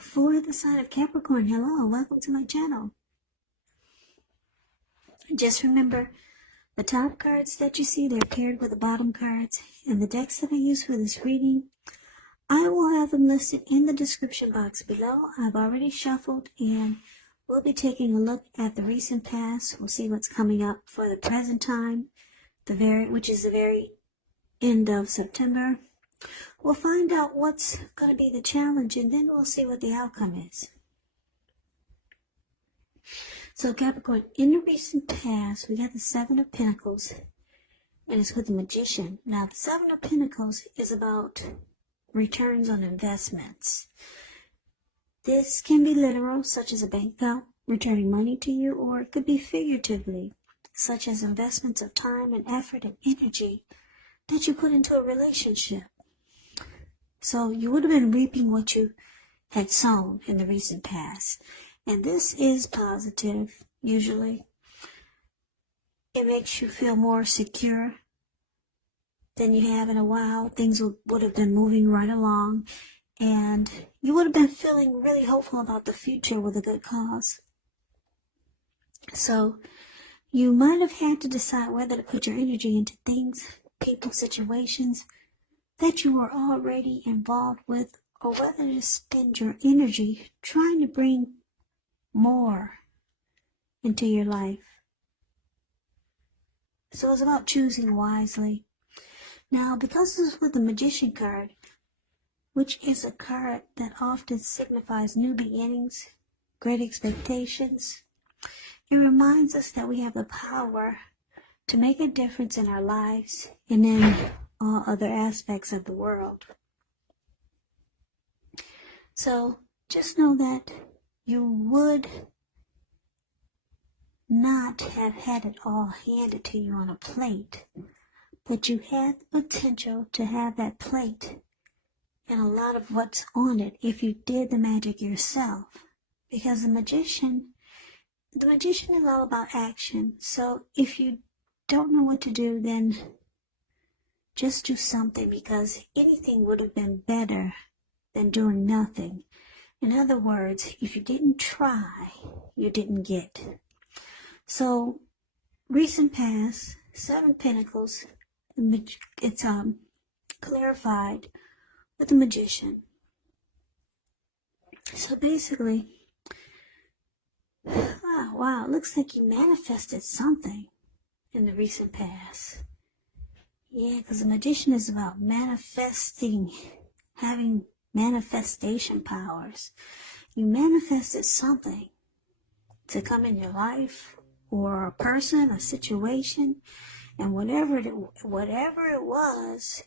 For the sign of Capricorn, hello, welcome to my channel. Just remember, the top cards that you see, they're paired with the bottom cards, and the decks that I use for this reading, I will have them listed in the description box below. I've already shuffled, and we'll be taking a look at the recent past. We'll see what's coming up for the present time, which is the very end of September. We'll find out what's going to be the challenge, and then we'll see what the outcome is. So Capricorn, in the recent past, we got the Seven of Pentacles, and it's with the Magician. Now, the Seven of Pentacles is about returns on investments. This can be literal, such as a bank account returning money to you, or it could be figuratively, such as investments of time and effort and energy that you put into a relationship. So you would have been reaping what you had sown in the recent past. And this is positive, usually. It makes you feel more secure than you have in a while. Things would have been moving right along. And you would have been feeling really hopeful about the future with a good cause. So you might have had to decide whether to put your energy into things, people, situations that you were already involved with, or whether to spend your energy trying to bring more into your life. So it's about choosing wisely. Now, because this is with the Magician card, which is a card that often signifies new beginnings, great expectations, it reminds us that we have the power to make a difference in our lives and in all other aspects of the world. So just know that you would not have had it all handed to you on a plate, but you had the potential to have that plate and a lot of what's on it if you did the magic yourself. Because the magician is all about action. So if you don't know what to do, then just do something, because anything would have been better than doing nothing. In other words, if you didn't try, you didn't get. So, recent past, Seven Pentacles, it's clarified with the Magician. So basically, wow, it looks like you manifested something in the recent past. Yeah, because the Magician is about manifesting, having manifestation powers. You manifested something to come in your life, or a person, a situation, and whatever it was,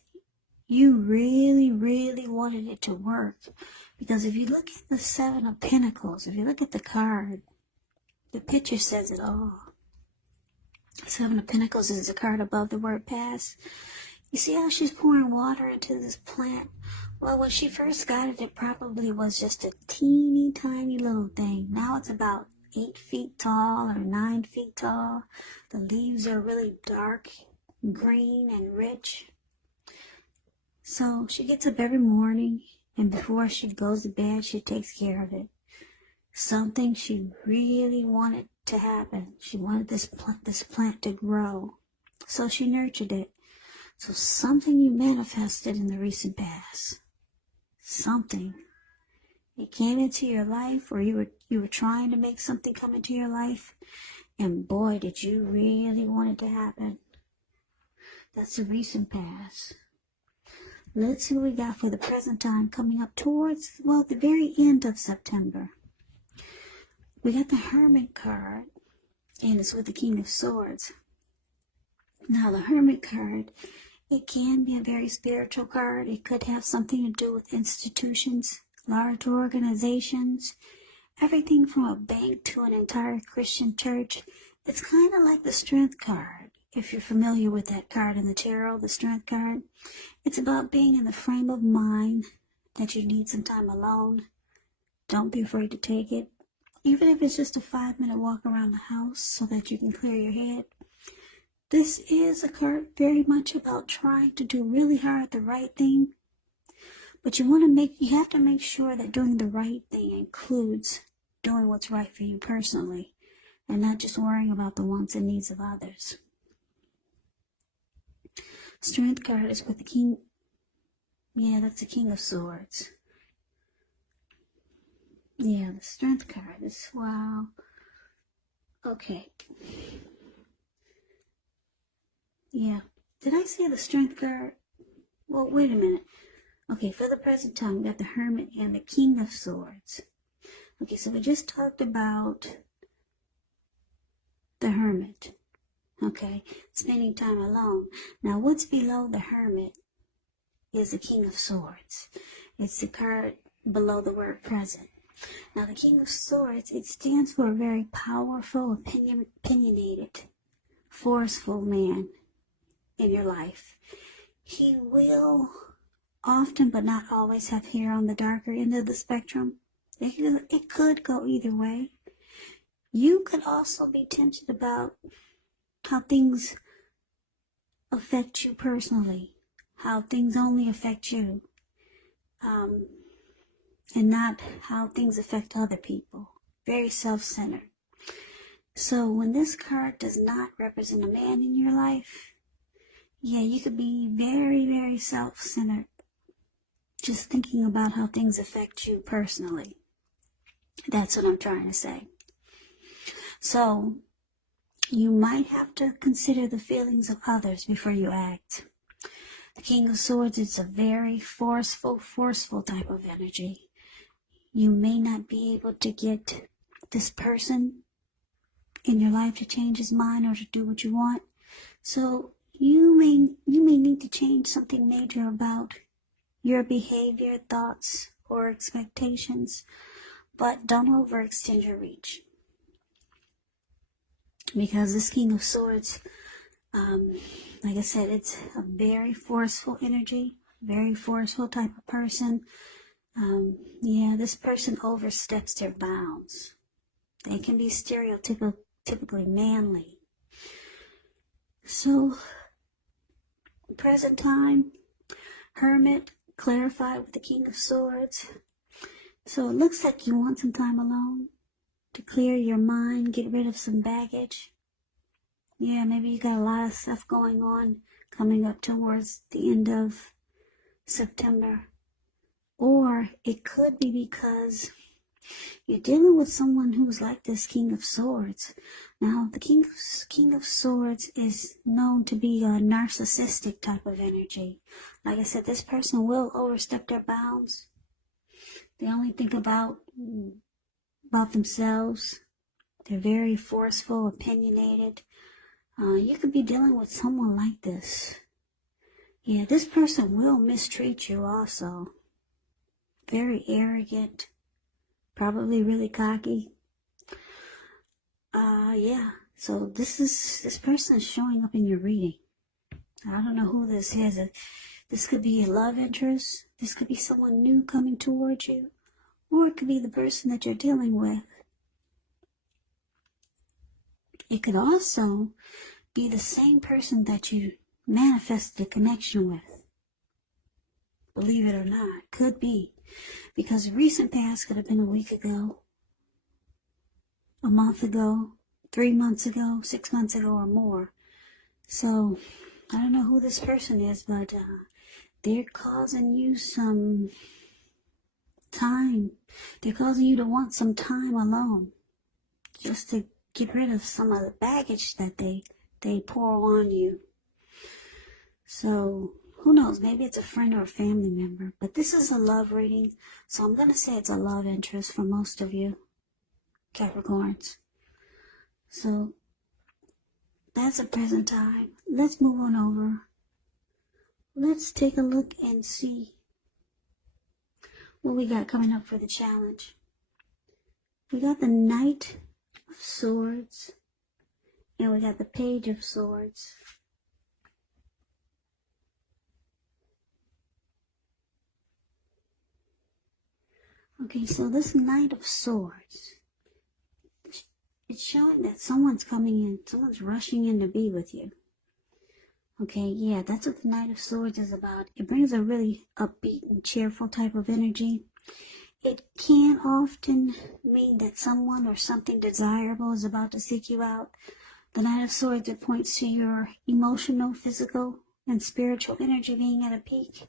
you really, really wanted it to work. Because if you look at the Seven of Pentacles, if you look at the card, the picture says it all. Seven of Pentacles is the card above the word past. You see how she's pouring water into this plant? Well, when she first got it, it probably was just a teeny tiny little thing. Now it's about 8 feet tall or 9 feet tall. The leaves are really dark, green, and rich. So she gets up every morning, and before she goes to bed, she takes care of it. Something she really wanted to happen. She wanted this plant to grow. So she nurtured it. So something you manifested in the recent past. Something. It came into your life, or you were trying to make something come into your life, and boy, did you really want it to happen. That's the recent past. Let's see what we got for the present time, coming up towards, well, the very end of September. We got the Hermit card, and it's with the King of Swords. Now, the Hermit card, it can be a very spiritual card. It could have something to do with institutions, large organizations, everything from a bank to an entire Christian church. It's kind of like the Strength card, if you're familiar with that card in the tarot, the Strength card. It's about being in the frame of mind that you need some time alone. Don't be afraid to take it. Even if it's just a 5-minute walk around the house so that you can clear your head. This is a card very much about trying to do really hard the right thing, But you have to make sure that doing the right thing includes doing what's right for you personally, and not just worrying about the wants and needs of others. Strength card is with the King. Yeah, that's the King of Swords. Yeah, the Strength card is, wow. Okay. Yeah. Did I say the Strength card? Well, wait a minute. Okay, for the present time, we got the Hermit and the King of Swords. Okay, so we just talked about the Hermit. Okay, spending time alone. Now, what's below the Hermit is the King of Swords. It's the card below the word present. Now, the King of Swords, it stands for a very powerful, opinionated, forceful man in your life. He will often, but not always, have hair on the darker end of the spectrum. It could go either way. You could also be tempted about how things affect you personally, how things only affect you, and not how things affect other people. Very self-centered. So when this card does not represent a man in your life, yeah, you could be very, very self-centered, just thinking about how things affect you personally. That's what I'm trying to say. So you might have to consider the feelings of others before you act. The King of Swords is a very forceful type of energy. You may not be able to get this person in your life to change his mind or to do what you want. So you may need to change something major about your behavior, thoughts, or expectations, but don't overextend your reach. Because this King of Swords, like I said, it's a very forceful energy, very forceful type of person. Yeah, this person oversteps their bounds. They can be stereotypically manly. So, present time, Hermit, clarified with the King of Swords. So it looks like you want some time alone to clear your mind, get rid of some baggage. Yeah, maybe you got a lot of stuff going on coming up towards the end of September. Or it could be because you're dealing with someone who's like this King of Swords. Now, the King of Swords is known to be a narcissistic type of energy. Like I said, this person will overstep their bounds. They only think about themselves. They're very forceful, opinionated. You could be dealing with someone like this. Yeah, this person will mistreat you also. Very arrogant. Probably really cocky. Yeah. So this person is showing up in your reading. I don't know who this is. This could be a love interest. This could be someone new coming towards you. Or it could be the person that you're dealing with. It could also be the same person that you manifested a connection with. Believe it or not, could be. Because recent past could have been a week ago, a month ago, 3 months ago, 6 months ago, or more. So, I don't know who this person is, but they're causing you some time. They're causing you to want some time alone, just to get rid of some of the baggage that they pour on you. So, who knows, maybe it's a friend or a family member. But this is a love reading, so I'm going to say it's a love interest for most of you Capricorns. So, that's a present time. Let's move on over. Let's take a look and see what we got coming up for the challenge. We got the Knight of Swords, and we got the Page of Swords. Okay, so this Knight of Swords, it's showing that someone's coming in, someone's rushing in to be with you. Okay, yeah, that's what the Knight of Swords is about. It brings a really upbeat and cheerful type of energy. It can often mean that someone or something desirable is about to seek you out. The Knight of Swords, it points to your emotional, physical, and spiritual energy being at a peak.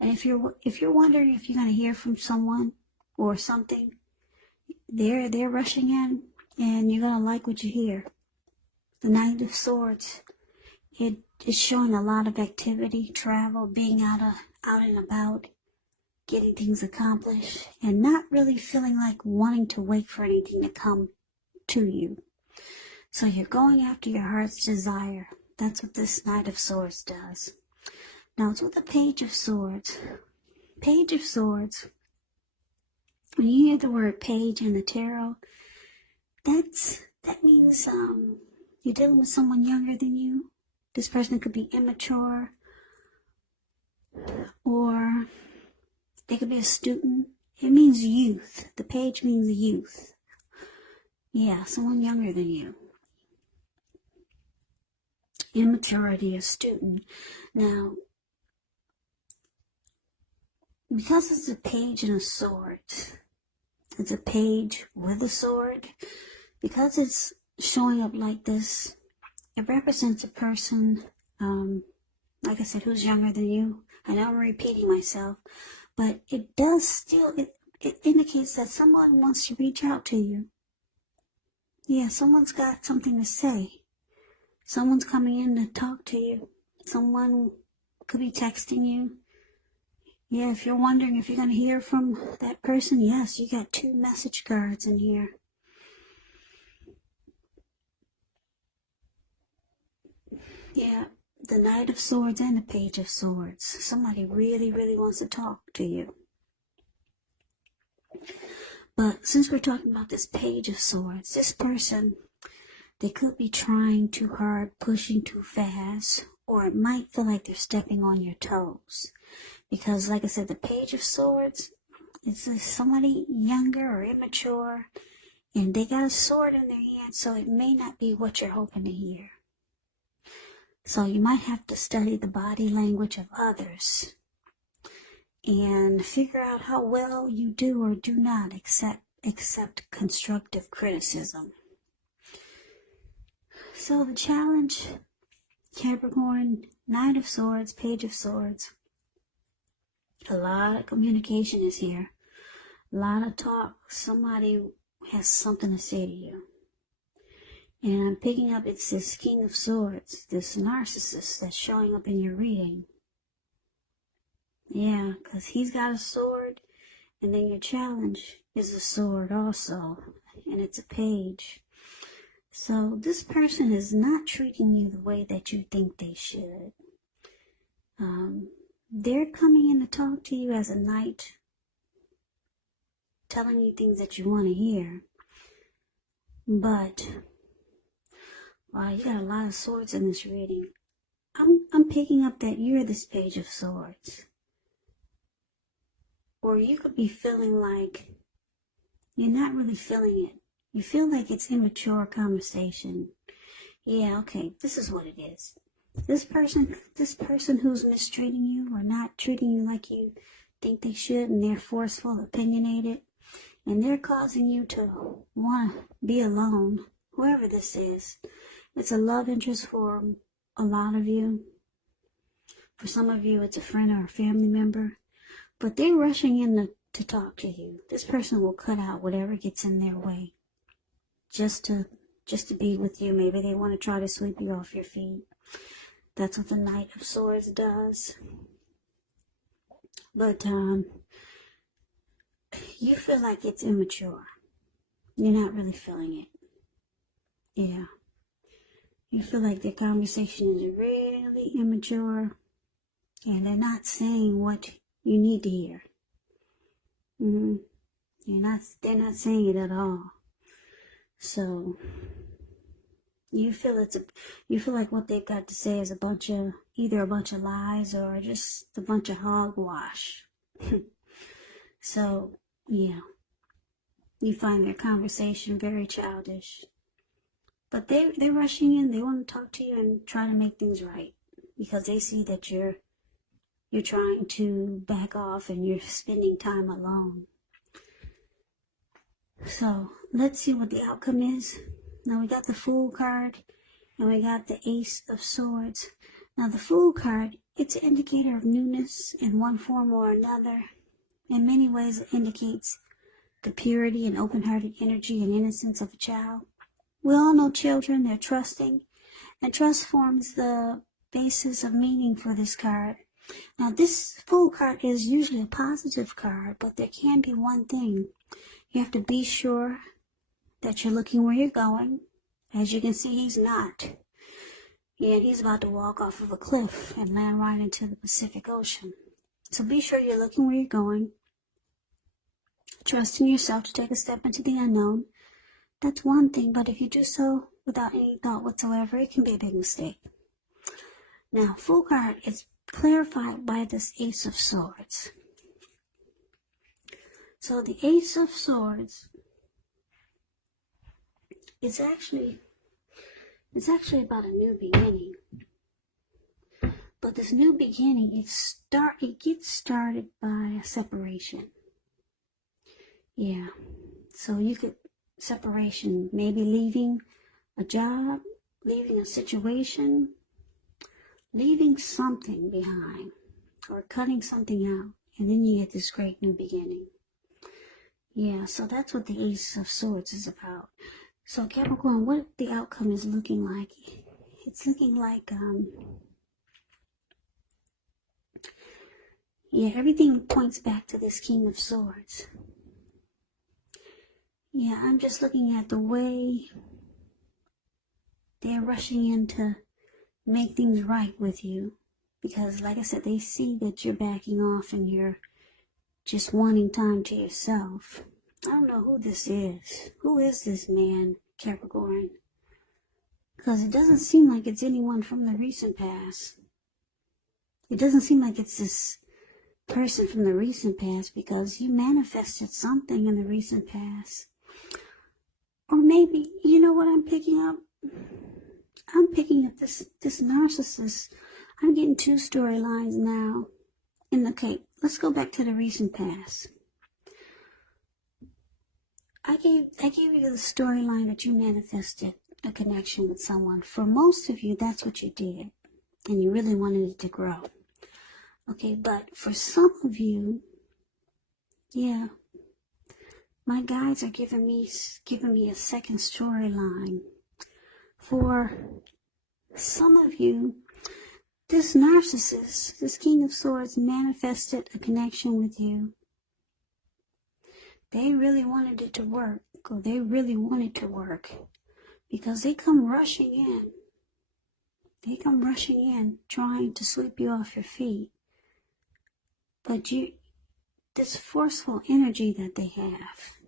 And if you're wondering if you're going to hear from someone or something, they're rushing in, and you're going to like what you hear. The Knight of Swords, it is showing a lot of activity, travel, being out and about, getting things accomplished, and not really feeling like wanting to wait for anything to come to you. So you're going after your heart's desire. That's what this Knight of Swords does. Now it's with the Page of Swords. Page of Swords, when you hear the word page in the tarot, that means you're dealing with someone younger than you. This person could be immature, or they could be a student. It means youth. The page means youth. Yeah, someone younger than you. Immaturity, a student. Now, because it's a page and a sword, it's a page with a sword, because it's showing up like this, it represents a person, like I said, who's younger than you. I know I'm repeating myself, but it does still, it indicates that someone wants to reach out to you. Yeah, someone's got something to say. Someone's coming in to talk to you. Someone could be texting you. Yeah, if you're wondering if you're going to hear from that person, yes, you got 2 message cards in here. Yeah, the Knight of Swords and the Page of Swords. Somebody really, really wants to talk to you. But since we're talking about this Page of Swords, this person, they could be trying too hard, pushing too fast, or it might feel like they're stepping on your toes. Because, like I said, the Page of Swords, it's somebody younger or immature, and they got a sword in their hand, so it may not be what you're hoping to hear. So you might have to study the body language of others and figure out how well you do or do not accept constructive criticism. So the challenge, Capricorn, Knight of Swords, Page of Swords, a lot of communication is here. A lot of talk. Somebody has something to say to you. And I'm picking up, it's this King of Swords, this Narcissist that's showing up in your reading. Yeah, because he's got a sword, and then your challenge is a sword also, and it's a page. So this person is not treating you the way that you think they should. They're coming in to talk to you as a knight, telling you things that you want to hear. But, wow, you got a lot of swords in this reading. I'm picking up that you're this Page of Swords. Or you could be feeling like you're not really feeling it. You feel like it's immature conversation. Yeah, okay, this is what it is. This person who's mistreating you or not treating you like you think they should, and they're forceful, opinionated, and they're causing you to want to be alone, whoever this is. It's a love interest for a lot of you. For some of you, it's a friend or a family member. But they're rushing in to talk to you. This person will cut out whatever gets in their way just to be with you. Maybe they want to try to sweep you off your feet. That's what the Knight of Swords does. But you feel like it's immature. You're not really feeling it. Yeah. You feel like their conversation is really immature, and they're not saying what you need to hear. They're not saying it at all. So you feel like what they've got to say is either a bunch of lies or just a bunch of hogwash. So yeah, you find their conversation very childish. But they're rushing in. They want to talk to you and try to make things right. because they see that you're trying to back off and you're spending time alone. So let's see what the outcome is. Now we got the Fool card and we got the Ace of Swords. Now the Fool card, it's an indicator of newness in one form or another. In many ways it indicates the purity and open-hearted energy and innocence of a child. We all know children, they're trusting, and trust forms the basis of meaning for this card. Now this Fool card is usually a positive card, but there can be one thing. You have to be sure that you're looking where you're going. As you can see, he's not. Yeah, he's about to walk off of a cliff and land right into the Pacific Ocean. So be sure you're looking where you're going. Trust in yourself to take a step into the unknown. That's one thing, but if you do so without any thought whatsoever, it can be a big mistake. Now, Fool card is clarified by this Ace of Swords. So the Ace of Swords is actually about a new beginning. But this new beginning, it gets started by a separation. Yeah. So you could separation, maybe leaving a job, leaving a situation, leaving something behind, or cutting something out, and then you get this great new beginning. Yeah, so that's what the Ace of Swords is about. So Capricorn, what the outcome is looking like? It's looking like, yeah, everything points back to this King of Swords. Yeah, I'm just looking at the way they're rushing in to make things right with you. Because, like I said, they see that you're backing off and you're just wanting time to yourself. I don't know who this is. Who is this man, Capricorn? Because it doesn't seem like it's anyone from the recent past. It doesn't seem like it's this person from the recent past, because you manifested something in the recent past. Or maybe, you know what I'm picking up? I'm picking up this narcissist. I'm getting two storylines now. Okay, let's go back to the recent past. I gave you the storyline that you manifested a connection with someone. For most of you, that's what you did. And you really wanted it to grow. Okay, but for some of you, yeah, my guides are giving me a second storyline. For some of you, this narcissist, this King of Swords, manifested a connection with you. They really wanted it to work. Or they really wanted to work. Because they come rushing in. They come rushing in, trying to sweep you off your feet. But this forceful energy that they have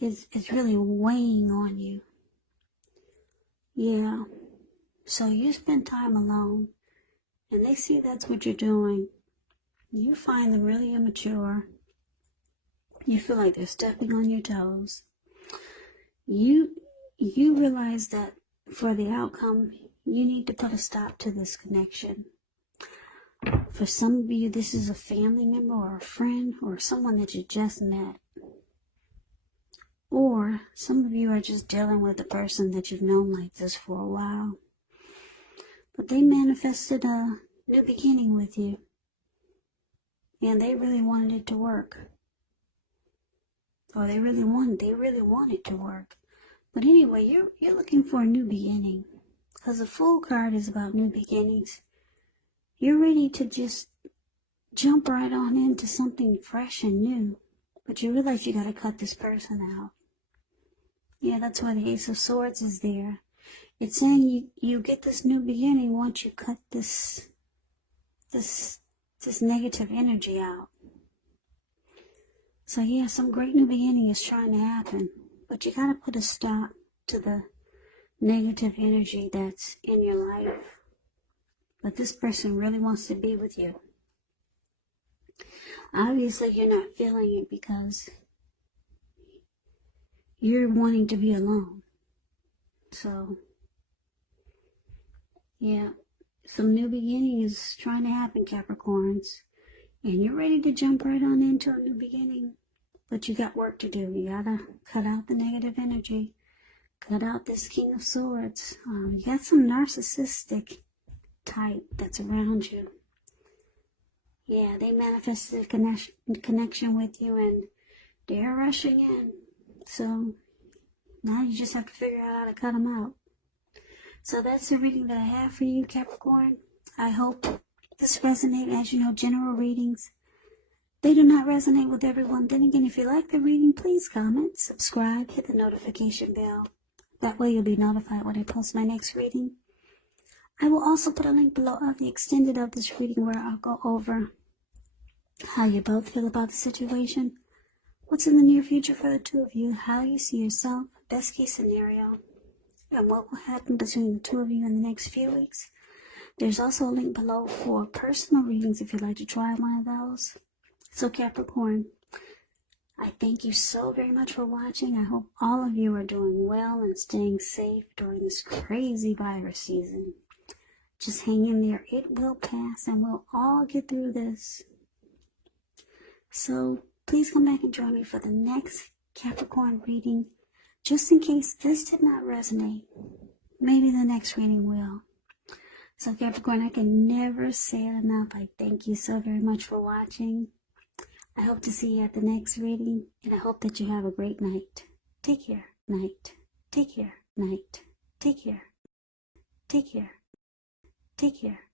is really weighing on you. Yeah. So you spend time alone, and they see that's what you're doing. You find them really immature. You feel like they're stepping on your toes. You realize that for the outcome, you need to put a stop to this connection. For some of you, this is a family member or a friend or someone that you just met. Or some of you are just dealing with a person that you've known like this for a while. But they manifested a new beginning with you. And they really wanted it to work. Or they really wanted it to work. But anyway, you're looking for a new beginning. Because the Fool card is about new beginnings. You're ready to just jump right on into something fresh and new. But you realize you gotta cut this person out. Yeah, that's why the Ace of Swords is there. It's saying you get this new beginning once you cut this negative energy out. So yeah, some great new beginning is trying to happen. But you gotta put a stop to the negative energy that's in your life. But this person really wants to be with you. Obviously, you're not feeling it because you're wanting to be alone. So, Yeah, some new beginning is trying to happen, Capricorns. And you're ready to jump right on into a new beginning. But you got work to do. You gotta cut out the negative energy. Cut out this King of Swords. You got some narcissistic type that's around you. Yeah, they manifested a connection with you and they're rushing in. So now you just have to figure out how to cut them out. So that's the reading that I have for you, Capricorn. I hope this resonates. As you know, general readings, they do not resonate with everyone. Then again, if you like the reading, please comment, subscribe, hit the notification bell. That way you'll be notified when I post my next reading. I will also put a link below of the extended of this reading where I'll go over how you both feel about the situation, what's in the near future for the two of you, how you see yourself, best case scenario, and what will happen between the two of you in the next few weeks. There's also a link below for personal readings if you'd like to try one of those. So Capricorn, I thank you so very much for watching. I hope all of you are doing well and staying safe during this crazy virus season. Just hang in there. It will pass and we'll all get through this. So please come back and join me for the next Capricorn reading. Just in case this did not resonate, maybe the next reading will. So Capricorn, I can never say it enough. I thank you so very much for watching. I hope to see you at the next reading, and I hope that you have a great night. Take care, night. Take care, night. Take care. Take care. Take care.